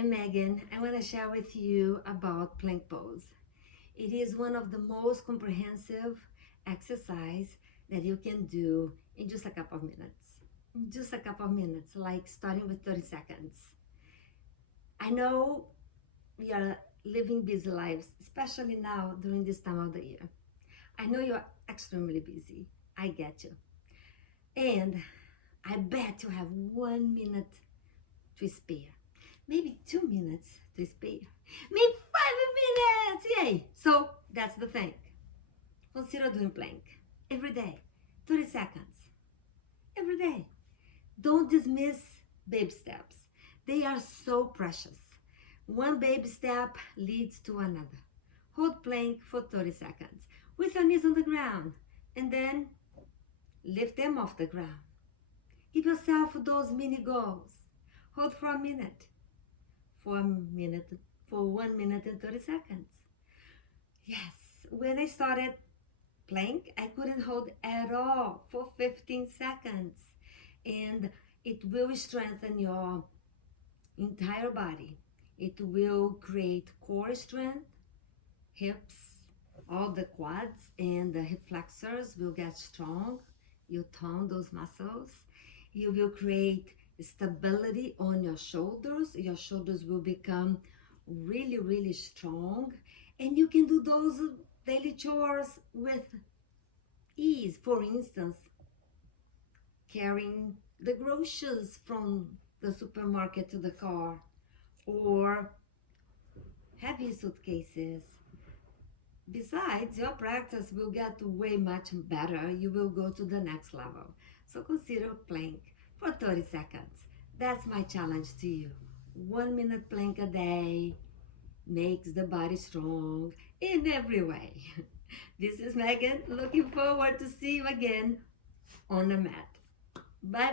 I'm Megan. I want to share with you about plank pose. It is one of the most comprehensive exercise that you can do in just a couple of minutes. Just a couple of minutes, like starting with 30 seconds. I know we are living busy lives, especially now during this time of the year. I know you're extremely busy. I get you. And I bet you have 1 minute to spare. Maybe 2 minutes to spare. Maybe 5 minutes. Yay! So that's the thing. Consider doing plank every day, 30 seconds. Every day. Don't dismiss baby steps. They are so precious. One baby step leads to another. Hold plank for 30 seconds with your knees on the ground and then lift them off the ground. Give yourself those mini goals. Hold for a minute. For 1 minute and 30 seconds. Yes, when I started plank, I couldn't hold at all for 15 seconds. And it will strengthen your entire body. It will create core strength, hips, all the quads and the hip flexors will get strong. You tone those muscles. You will create stability on your shoulders. Your shoulders will become really, really strong. And you can do those daily chores with ease. For instance, carrying the groceries from the supermarket to the car, or heavy suitcases. Besides, your practice will get way much better. You will go to the next level. So consider plank for 30 seconds. That's my challenge to you. 1 minute plank a day makes the body strong in every way. This is Megan. Looking forward to see you again on the mat. Bye.